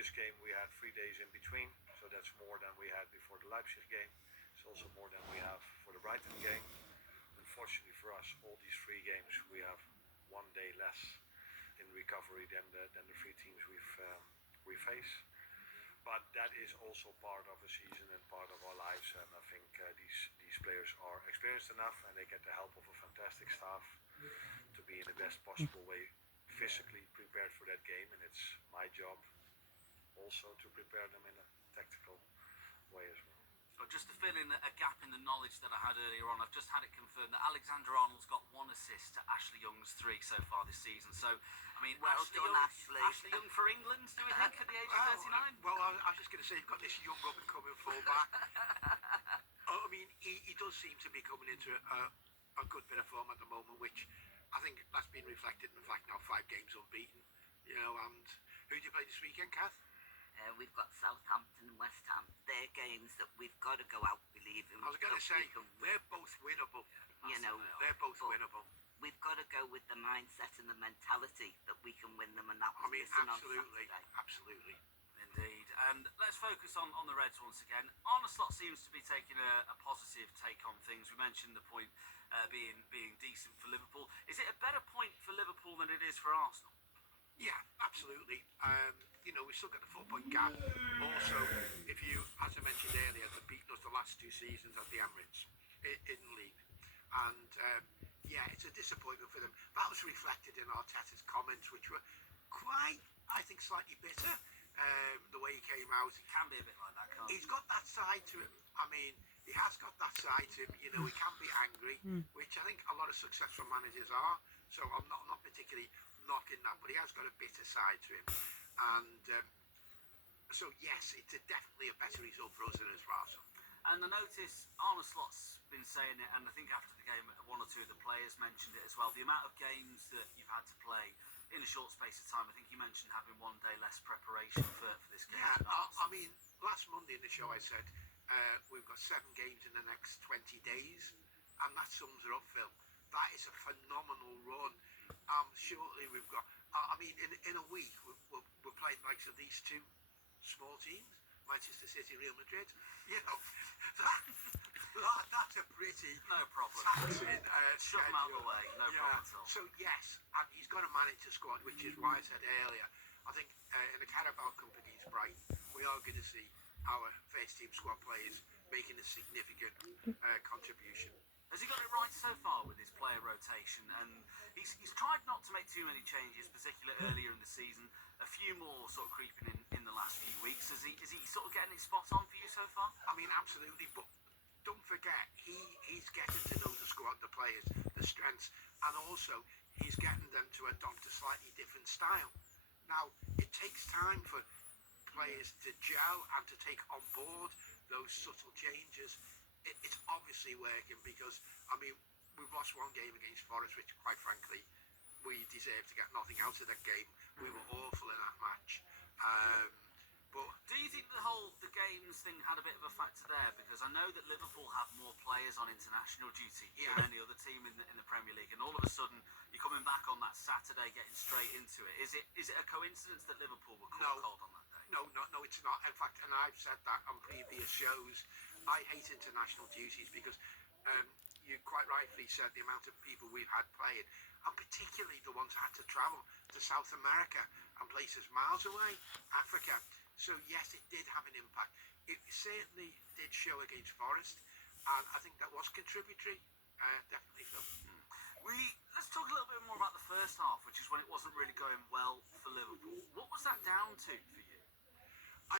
this game we had 3 days in between, so that's more than we had before the Leipzig game. It's also more than we have for the Brighton game. Unfortunately for us, all these 3 games we have 1 day less in recovery than the 3 teams we face. But that is also part of a season and part of our lives, and I think these players are experienced enough, and they get the help of a fantastic staff to be in the best possible way physically prepared for that game, and it's my job also to prepare them in a tactical way as well. So just to fill in a gap in the knowledge that I had earlier on, I've just had it confirmed that Alexander Arnold's got 1 assist to Ashley Young's 3 so far this season. So, I mean, well Ashley Young for England, do we think, at the age of 39? Well, I was just going to say, you've got this young up-and-coming full-back. I mean, he does seem to be coming into a good bit of form at the moment, which I think that's been reflected in the fact now 5 games unbeaten. You know, and who do you play this weekend, Kath? We've got Southampton and West Ham. They're games that we've got to go out believing. I was going to say, they're both winnable. You know, they're both winnable. We've got to go with the mindset and the mentality that we can win them, and that was absolutely, on Saturday. Absolutely. Indeed. And let's focus on the Reds once again. Arne Slot seems to be taking a positive take on things. We mentioned the point being decent for Liverpool. Is it a better point for Liverpool than it is for Arsenal? Yeah, absolutely. You know, we've still got the 4-point gap. Also, if you, as I mentioned earlier, they've beaten us the last 2 seasons at the Emirates in the league. And yeah, it's a disappointment for them. That was reflected in Arteta's comments, which were quite, I think, slightly bitter. The way he came out. It can be a bit like that, can't it? He's got that side to him. I mean, he has got that side to him. You know, he can be angry, which I think a lot of successful managers are. So I'm not particularly knocking that, but he has got a bitter side to him. And so yes, it's definitely a better result for us than as Arsenal. And I notice Arne Slot's been saying it, and I think after the game 1 or 2 of the players mentioned it as well. The amount of games that you've had to play in a short space of time. I think you mentioned having 1 day less preparation for this game. Yeah, I mean, last Monday in the show I said we've got 7 games in the next 20 days, and that sums it up, Phil. That is a phenomenal run. Shortly we've got, I mean, in a week we're playing likes of these 2 small teams, Manchester City, Real Madrid. You know, that's a pretty no problem. Taxing, shove them out of the way. No problem at all. So yes, and he's got to manage the squad, which is why I said earlier, I think in the Carabao Cup against Brighton, we are going to see our first team squad players making a significant contribution. Has he got it right so far with his player rotation? And he's tried not to make too many changes, particularly earlier in the season. A few more sort of creeping in the last few weeks. Is he sort of getting it spot on for you so far? I mean, absolutely. But don't forget, he's getting to know the squad, the players, the strengths, and also he's getting them to adopt a slightly different style. Now, it takes time for players to gel and to take on board those subtle changes. It's obviously working because, I mean, we've lost 1 game against Forest, which, quite frankly, we deserve to get nothing out of that game. We were awful in that match. But do you think the games thing had a bit of a factor there? Because I know that Liverpool have more players on international duty than any other team in the Premier League, and all of a sudden you're coming back on that Saturday, getting straight into it. Is it a coincidence that Liverpool were caught cold on that day? No, it's not. In fact, and I've said that on previous shows, I hate international duties because you quite rightly said the amount of people we've had playing, and particularly the ones that had to travel to South America and places miles away, Africa. So yes, it did have an impact. It certainly did show against Forest, and I think that was contributory